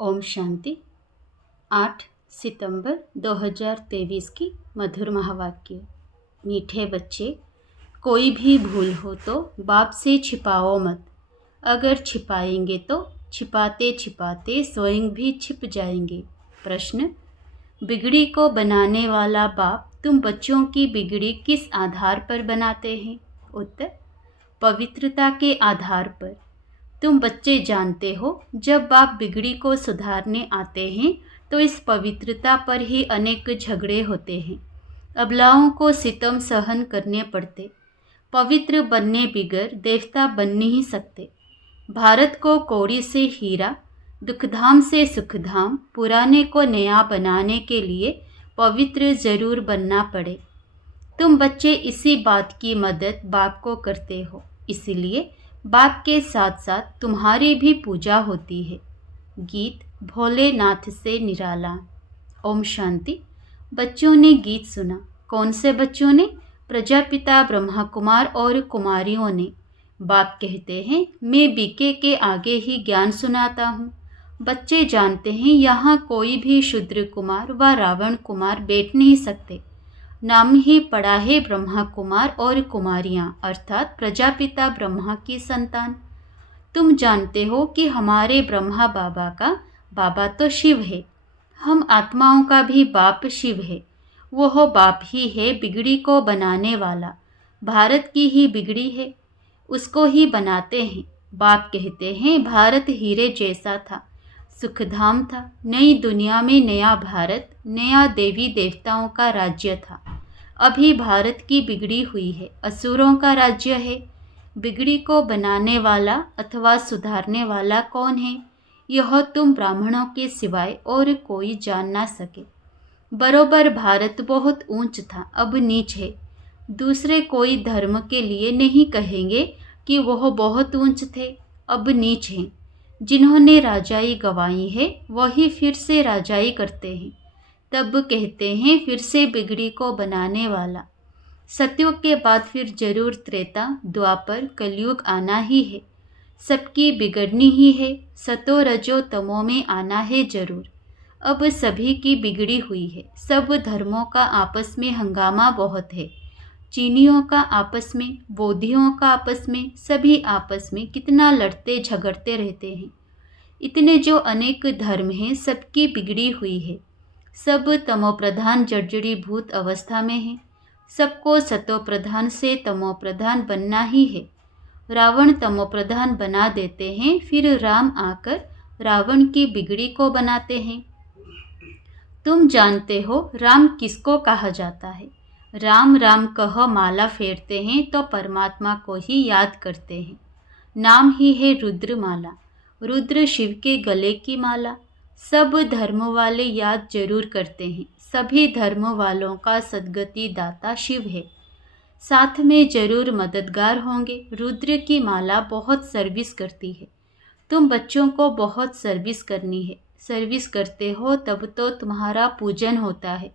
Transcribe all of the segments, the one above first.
ओम शांति। 8 सितंबर 2023 की मधुर महावाक्य। मीठे बच्चे, कोई भी भूल हो तो बाप से छिपाओ मत। अगर छिपाएंगे तो छिपाते छिपाते स्वयं भी छिप जाएंगे। प्रश्न: बिगड़ी को बनाने वाला बाप तुम बच्चों की बिगड़ी किस आधार पर बनाते हैं? उत्तर: पवित्रता के आधार पर। तुम बच्चे जानते हो, जब बाप बिगड़ी को सुधारने आते हैं तो इस पवित्रता पर ही अनेक झगड़े होते हैं। अबलाओं को सितम सहन करने पड़ते। पवित्र बनने बिगर देवता बन नहीं सकते। भारत को कौड़ी से हीरा, दुखधाम से सुखधाम, पुराने को नया बनाने के लिए पवित्र जरूर बनना पड़े। तुम बच्चे इसी बात की मदद बाप को करते हो, इसलिए बाप के साथ साथ तुम्हारी भी पूजा होती है। गीत भोलेनाथ से निराला। ओम शांति। बच्चों ने गीत सुना। कौन से बच्चों ने? प्रजापिता ब्रह्मा कुमार और कुमारियों ने। बाप कहते हैं, मैं बीके के आगे ही ज्ञान सुनाता हूँ। बच्चे जानते हैं, यहाँ कोई भी शूद्र कुमार व रावण कुमार बैठ नहीं सकते। नाम ही पड़ा है ब्रह्मा कुमार और कुमारियाँ, अर्थात प्रजापिता ब्रह्मा की संतान। तुम जानते हो कि हमारे ब्रह्मा बाबा का बाबा तो शिव है। हम आत्माओं का भी बाप शिव है। वह बाप ही है बिगड़ी को बनाने वाला। भारत की ही बिगड़ी है, उसको ही बनाते हैं। बाप कहते हैं, भारत हीरे जैसा था, सुखधाम था। नई दुनिया में नया भारत, नया देवी देवताओं का राज्य था। अभी भारत की बिगड़ी हुई है, असुरों का राज्य है। बिगड़ी को बनाने वाला अथवा सुधारने वाला कौन है? यह तुम ब्राह्मणों के सिवाय और कोई जान ना सके। बरोबर भारत बहुत ऊंच था, अब नीच है। दूसरे कोई धर्म के लिए नहीं कहेंगे कि वह बहुत ऊंच थे, अब नीच हैं। जिन्होंने राजाई गंवाई है वही फिर से राजाई करते हैं। तब कहते हैं, फिर से बिगड़ी को बनाने वाला। सतयुग के बाद फिर जरूर त्रेता, द्वापर, कलयुग आना ही है। सबकी बिगड़नी ही है। सतो रजो तमो में आना है जरूर। अब सभी की बिगड़ी हुई है। सब धर्मों का आपस में हंगामा बहुत है। चीनियों का आपस में, बौद्धियों का आपस में, सभी आपस में कितना लड़ते झगड़ते रहते हैं। इतने जो अनेक धर्म हैं, सबकी बिगड़ी हुई है। सब तमोप्रधान जर्जरीभूत अवस्था में है। सबको सतोप्रधान से तमोप्रधान बनना ही है। रावण तमोप्रधान बना देते हैं, फिर राम आकर रावण की बिगड़ी को बनाते हैं। तुम जानते हो राम किसको कहा जाता है? राम राम कह माला फेरते हैं तो परमात्मा को ही याद करते हैं। नाम ही है रुद्र माला। रुद्र शिव के गले की माला। सब धर्म वाले याद जरूर करते हैं। सभी धर्म वालों का सद्गति दाता शिव है। साथ में जरूर मददगार होंगे। रुद्र की माला बहुत सर्विस करती है। तुम बच्चों को बहुत सर्विस करनी है। सर्विस करते हो तब तो तुम्हारा पूजन होता है।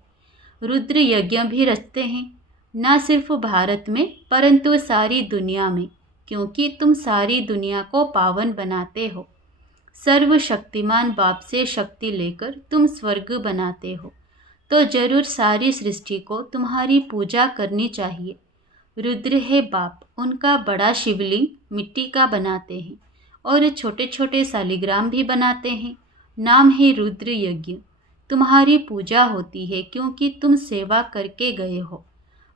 रुद्र यज्ञ भी रचते हैं, ना सिर्फ भारत में परंतु सारी दुनिया में, क्योंकि तुम सारी दुनिया को पावन बनाते हो। सर्वशक्तिमान बाप से शक्ति लेकर तुम स्वर्ग बनाते हो, तो जरूर सारी सृष्टि को तुम्हारी पूजा करनी चाहिए। रुद्र है बाप, उनका बड़ा शिवलिंग मिट्टी का बनाते हैं और छोटे छोटे शालिग्राम भी बनाते हैं। नाम है रुद्र यज्ञ। तुम्हारी पूजा होती है क्योंकि तुम सेवा करके गए हो।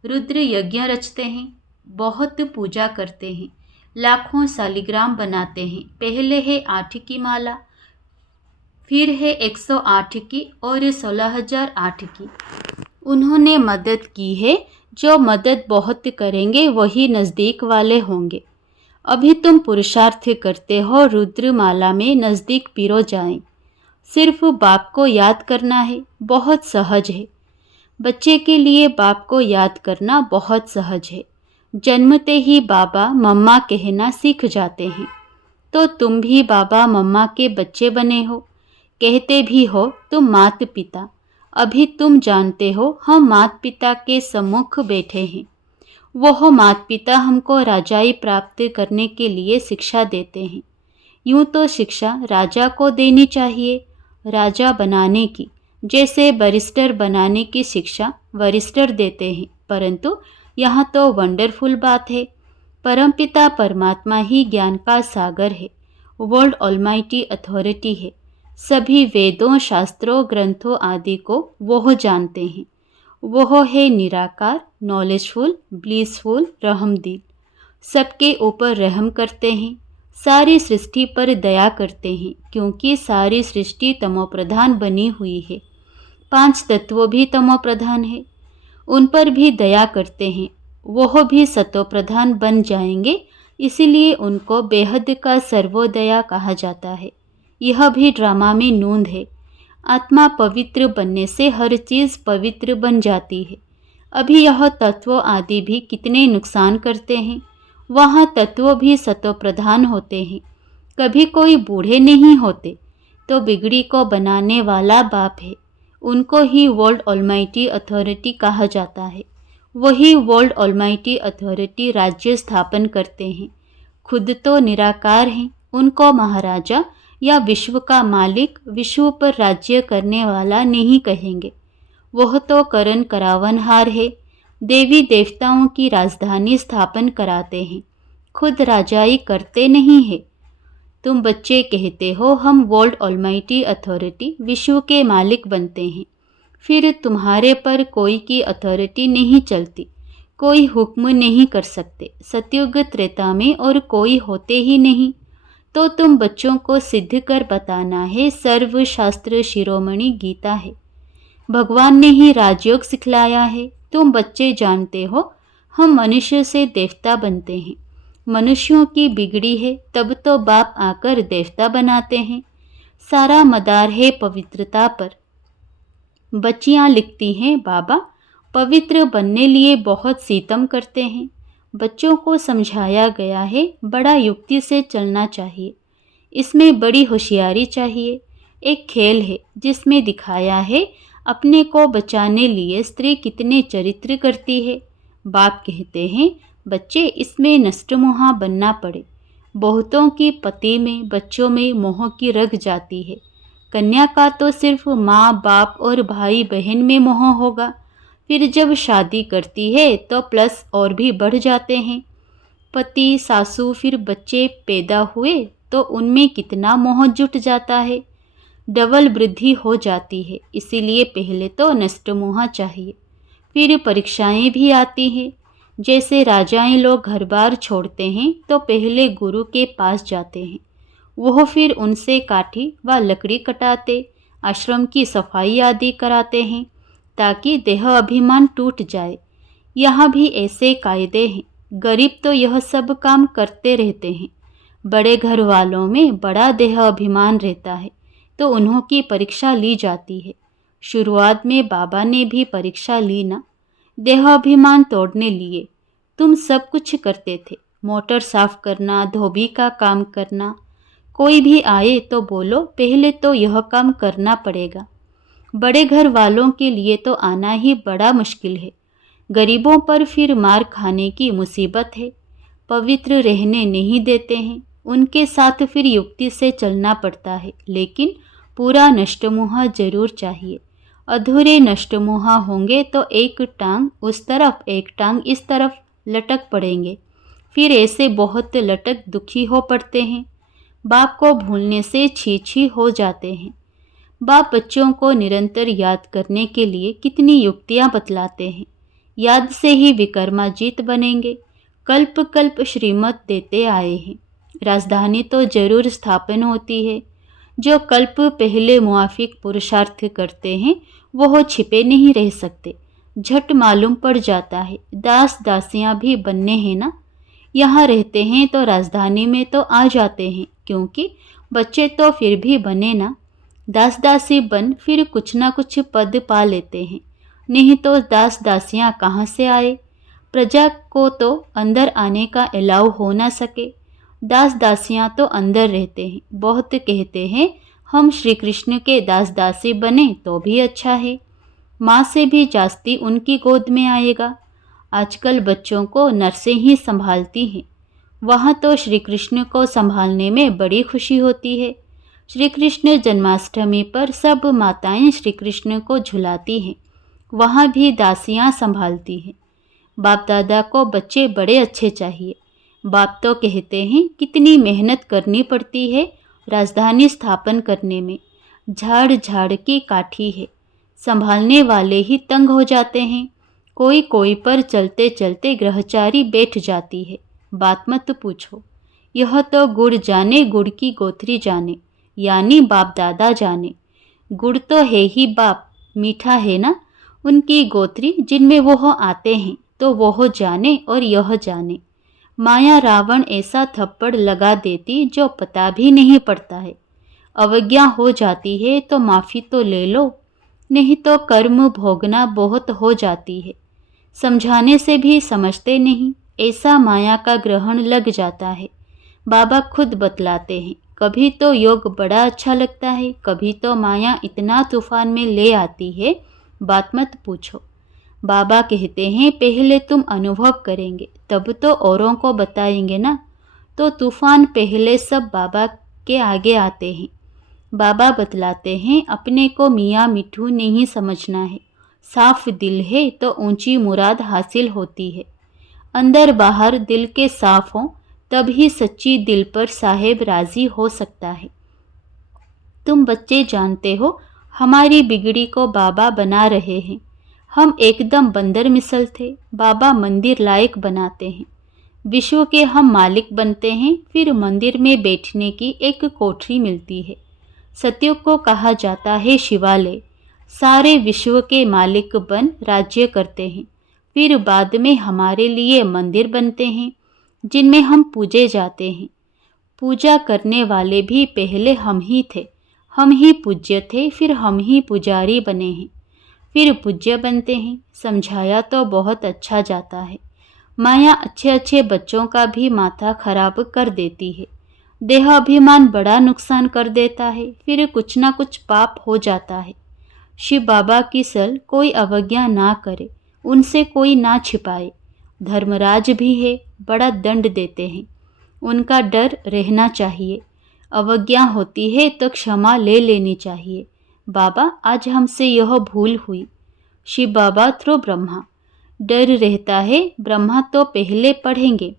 रुद्र यज्ञ रचते हैं, बहुत पूजा करते हैं, लाखों शालिग्राम बनाते हैं। पहले है 8 की माला, फिर है 108 की और 16,008 की। उन्होंने मदद की है। जो मदद बहुत करेंगे वही नज़दीक वाले होंगे। अभी तुम पुरुषार्थ करते हो रुद्र माला में नज़दीक पिरो जाएं। सिर्फ बाप को याद करना है, बहुत सहज है। बच्चे के लिए बाप को याद करना बहुत सहज है। जन्मते ही बाबा मम्मा कहना सीख जाते हैं। तो तुम भी बाबा मम्मा के बच्चे बने हो। कहते भी हो तुम मात पिता। अभी तुम जानते हो हम मात पिता के सम्मुख बैठे हैं। वह मात पिता हमको राजाई प्राप्त करने के लिए शिक्षा देते हैं। यूँ तो शिक्षा राजा को देनी चाहिए, राजा बनाने की, जैसे बैरिस्टर बनाने की शिक्षा वरिष्ठर देते हैं, परंतु यहाँ तो वंडरफुल बात है। परमपिता परमात्मा ही ज्ञान का सागर है, वर्ल्ड ऑलमाइटी अथॉरिटी है। सभी वेदों, शास्त्रों, ग्रंथों आदि को वह जानते हैं। वह है निराकार, नॉलेजफुल, ब्लिसफुल, रहमदिल। सबके ऊपर रहम करते हैं, सारी सृष्टि पर दया करते हैं, क्योंकि सारी सृष्टि तमोप्रधान बनी हुई है। 5 तत्व भी तमोप्रधान है, उन पर भी दया करते हैं, वह भी सतोप्रधान बन जाएंगे, इसीलिए उनको बेहद का सर्वोदया कहा जाता है। यह भी ड्रामा में नूंद है। आत्मा पवित्र बनने से हर चीज़ पवित्र बन जाती है। अभी यह तत्व आदि भी कितने नुकसान करते हैं, वहाँ तत्व भी सतोप्रधान होते हैं, कभी कोई बूढ़े नहीं होते। तो बिगड़ी को बनाने वाला बाप है, उनको ही वर्ल्ड ऑलमाइटी अथॉरिटी कहा जाता है। वही वर्ल्ड ऑलमाइटी अथॉरिटी राज्य स्थापन करते हैं। खुद तो निराकार हैं, उनको महाराजा या विश्व का मालिक, विश्व पर राज्य करने वाला नहीं कहेंगे। वह तो करण करावनहार है, देवी देवताओं की राजधानी स्थापन कराते हैं, खुद राजाई करते नहीं है। तुम बच्चे कहते हो हम वर्ल्ड ऑलमाइटी अथॉरिटी, विश्व के मालिक बनते हैं, फिर तुम्हारे पर कोई की अथॉरिटी नहीं चलती, कोई हुक्म नहीं कर सकते। सतयुग त्रेता में और कोई होते ही नहीं, तो तुम बच्चों को सिद्ध कर बताना है। सर्वशास्त्र शिरोमणि गीता है, भगवान ने ही राजयोग सिखलाया है। तुम बच्चे जानते हो हम मनुष्य से देवता बनते हैं, मनुष्यों की बिगड़ी है, तब तो बाप आकर देवता बनाते हैं। सारा मदार है पवित्रता पर। बच्चियां लिखती हैं, बाबा पवित्र बनने लिए बहुत सितम करते हैं। बच्चों को समझाया गया है बड़ा युक्ति से चलना चाहिए, इसमें बड़ी होशियारी चाहिए। एक खेल है जिसमें दिखाया है अपने को बचाने लिए स्त्री कितने चरित्र करती है। बाप कहते हैं बच्चे इसमें नष्टमोहा बनना पड़े। बहुतों की पति में, बच्चों में मोह की रग जाती है। कन्या का तो सिर्फ माँ बाप और भाई बहन में मोह होगा, फिर जब शादी करती है तो प्लस और भी बढ़ जाते हैं। पति, सासू, फिर बच्चे पैदा हुए तो उनमें कितना मोह जुट जाता है, डबल वृद्धि हो जाती है। इसीलिए पहले तो नष्टमोह चाहिए, फिर परीक्षाएं भी आती हैं। जैसे राजाएं लोग घर बार छोड़ते हैं तो पहले गुरु के पास जाते हैं, वह फिर उनसे काठी व लकड़ी कटाते, आश्रम की सफाई आदि कराते हैं, ताकि देह अभिमान टूट जाए। यहाँ भी ऐसे कायदे हैं। गरीब तो यह सब काम करते रहते हैं, बड़े घर वालों में बड़ा देह अभिमान रहता है, तो उन्हों की परीक्षा ली जाती है। शुरुआत में बाबा ने भी परीक्षा ली ना, देह अभिमान तोड़ने लिए। तुम सब कुछ करते थे, मोटर साफ करना, धोबी का काम करना। कोई भी आए तो बोलो पहले तो यह काम करना पड़ेगा। बड़े घर वालों के लिए तो आना ही बड़ा मुश्किल है, गरीबों पर फिर मार खाने की मुसीबत है। पवित्र रहने नहीं देते हैं, उनके साथ फिर युक्ति से चलना पड़ता है, लेकिन पूरा नष्टमोह जरूर चाहिए। अधूरे नष्टमोह होंगे तो एक टांग उस तरफ, एक टांग इस तरफ लटक पड़ेंगे, फिर ऐसे बहुत लटक दुखी हो पड़ते हैं। बाप को भूलने से छी हो जाते हैं। बाप बच्चों को निरंतर याद करने के लिए कितनी युक्तियां बतलाते हैं। याद से ही विक्रमाजीत बनेंगे। कल्प कल्प श्रीमत देते आए हैं, राजधानी तो जरूर स्थापन होती है। जो कल्प पहले मुआफिक पुरुषार्थ करते हैं वह छिपे नहीं रह सकते, झट मालूम पड़ जाता है। दास दासियां भी बनने हैं ना, यहाँ रहते हैं तो राजधानी में तो आ जाते हैं, क्योंकि बच्चे तो फिर भी बने ना। दास दासी बन फिर कुछ ना कुछ पद पा लेते हैं, नहीं तो दास दासियां कहाँ से आए। प्रजा को तो अंदर आने का अलाउ हो ना सके, दास दासियां तो अंदर रहते हैं। बहुत कहते हैं हम श्री कृष्ण के दास दासी बने तो भी अच्छा है, माँ से भी जास्ती उनकी गोद में आएगा। आजकल बच्चों को नर्सें ही संभालती हैं, वहाँ तो श्री कृष्ण को संभालने में बड़ी खुशी होती है। श्री कृष्ण जन्माष्टमी पर सब माताएं श्री कृष्ण को झुलाती हैं, वहाँ भी दासियाँ संभालती हैं। बाप दादा को बच्चे बड़े अच्छे चाहिए। बाप तो कहते हैं कितनी मेहनत करनी पड़ती है राजधानी स्थापन करने में। झाड़ झाड़ की काठी है, संभालने वाले ही तंग हो जाते हैं। कोई कोई पर चलते चलते ग्रहचारी बैठ जाती है। बात मत पूछो, यह तो गुड़ जाने गुड़ की गोथरी जाने, यानी बाप दादा जाने। गुड़ तो है ही बाप, मीठा है ना उनकी गोथरी जिनमें वह आते हैं, तो वह जाने और यह जाने। माया रावण ऐसा थप्पड़ लगा देती जो पता भी नहीं पड़ता है। अवज्ञा हो जाती है तो माफ़ी तो ले लो, नहीं तो कर्म भोगना बहुत हो जाती है। समझाने से भी समझते नहीं, ऐसा माया का ग्रहण लग जाता है। बाबा खुद बतलाते हैं, कभी तो योग बड़ा अच्छा लगता है, कभी तो माया इतना तूफान में ले आती है, बात मत पूछो। बाबा कहते हैं पहले तुम अनुभव करेंगे तब तो औरों को बताएंगे ना। तो तूफान पहले सब बाबा के आगे आते हैं। बाबा बतलाते हैं अपने को मियाँ मिठू नहीं समझना है। साफ दिल है तो ऊंची मुराद हासिल होती है। अंदर बाहर दिल के साफ हों तभी सच्ची दिल पर साहेब राजी हो सकता है। तुम बच्चे जानते हो हमारी बिगड़ी को बाबा बना रहे हैं। हम एकदम बंदर मिसल थे, बाबा मंदिर लायक बनाते हैं। विश्व के हम मालिक बनते हैं, फिर मंदिर में बैठने की एक कोठरी मिलती है। सत्युग को कहा जाता है शिवालय। सारे विश्व के मालिक बन राज्य करते हैं, फिर बाद में हमारे लिए मंदिर बनते हैं जिनमें हम पूजे जाते हैं। पूजा करने वाले भी पहले हम ही थे, हम ही पूज्य थे, फिर हम ही पुजारी बने हैं, फिर पूज्य बनते हैं। समझाया तो बहुत अच्छा जाता है। माया अच्छे अच्छे बच्चों का भी माथा खराब कर देती है। देहाभिमान बड़ा नुकसान कर देता है, फिर कुछ ना कुछ पाप हो जाता है। शिव बाबा की सल कोई अवज्ञा ना करे, उनसे कोई ना छिपाए। धर्मराज भी है, बड़ा दंड देते हैं, उनका डर रहना चाहिए। अवज्ञा होती है तो क्षमा ले लेनी चाहिए। बाबा आज हमसे यह भूल हुई। शिव बाबा थ्रो ब्रह्मा। डर रहता है, ब्रह्मा तो पहले पढ़ेंगे।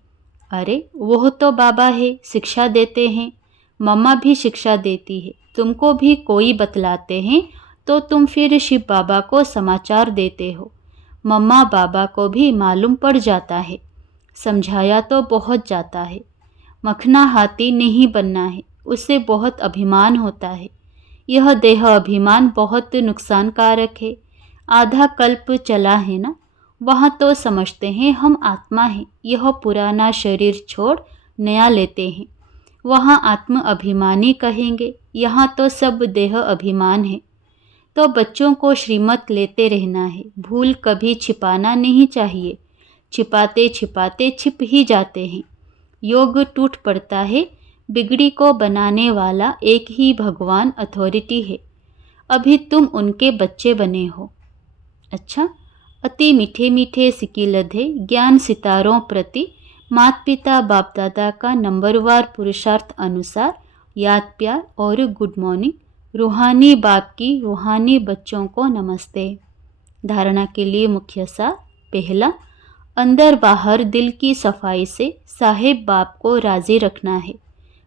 अरे वह तो बाबा है, शिक्षा देते हैं। मम्मा भी शिक्षा देती है, तुमको भी कोई बतलाते हैं तो तुम फिर शिव बाबा को समाचार देते हो। मम्मा बाबा को भी मालूम पड़ जाता है। समझाया तो बहुत जाता है। मखना हाथी नहीं बनना है, उससे बहुत अभिमान होता है। यह देह अभिमान बहुत नुकसानकारक है। आधा कल्प चला है ना, वहाँ तो समझते हैं हम आत्मा हैं, यह पुराना शरीर छोड़ नया लेते हैं। वहाँ आत्म अभिमानी कहेंगे, यहाँ तो सब देह अभिमान है। तो बच्चों को श्रीमत लेते रहना है, भूल कभी छिपाना नहीं चाहिए। छिपाते छिपाते छिप ही जाते हैं। योग टूट पड़ता है। बिगड़ी को बनाने वाला एक ही भगवान अथॉरिटी है। अभी तुम उनके बच्चे बने हो। अच्छा, अति मीठे मीठे सिकिलधे ज्ञान सितारों प्रति माता पिता बाप दादा का नंबरवार पुरुषार्थ अनुसार याद प्यार और गुड मॉर्निंग। रूहानी बाप की रूहानी बच्चों को नमस्ते। धारणा के लिए मुख्य सार। पहला, अंदर बाहर दिल की सफाई से साहेब बाप को राजी रखना है।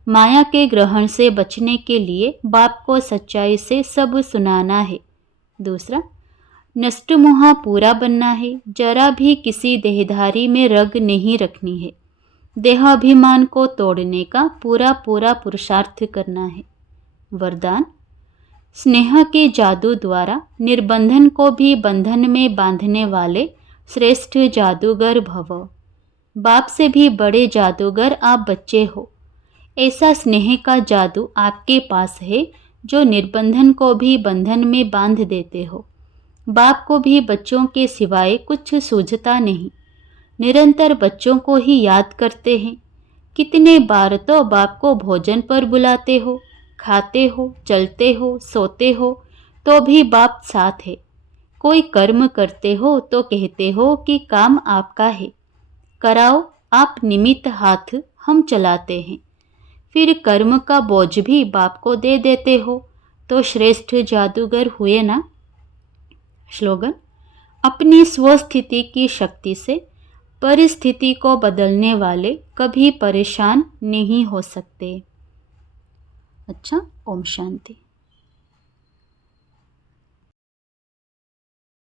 माया के ग्रहण से बचने के लिए बाप को सच्चाई से सब सुनाना है। दूसरा, नष्ट मुहा पूरा बनना है, जरा भी किसी देहधारी में रग नहीं रखनी है। देहाभिमान को तोड़ने का पूरा पूरा पुरुषार्थ करना है। वरदान, स्नेह के जादू द्वारा निर्बंधन को भी बंधन में बांधने वाले श्रेष्ठ जादूगर भव। बाप से भी बड़े जादूगर आप बच्चे हो। ऐसा स्नेह का जादू आपके पास है जो निर्बंधन को भी बंधन में बांध देते हो। बाप को भी बच्चों के सिवाय कुछ सूझता नहीं, निरंतर बच्चों को ही याद करते हैं। कितने बार तो बाप को भोजन पर बुलाते हो, खाते हो, चलते हो, सोते हो, तो भी बाप साथ है। कोई कर्म करते हो तो कहते हो कि काम आपका है, कराओ, आप निमित्त हाथ, हम चलाते हैं। फिर कर्म का बोझ भी बाप को दे देते हो तो श्रेष्ठ जादूगर हुए ना। स्लोगन: अपनी स्वस्थिति की शक्ति से परिस्थिति को बदलने वाले कभी परेशान नहीं हो सकते। अच्छा, ओम शांति।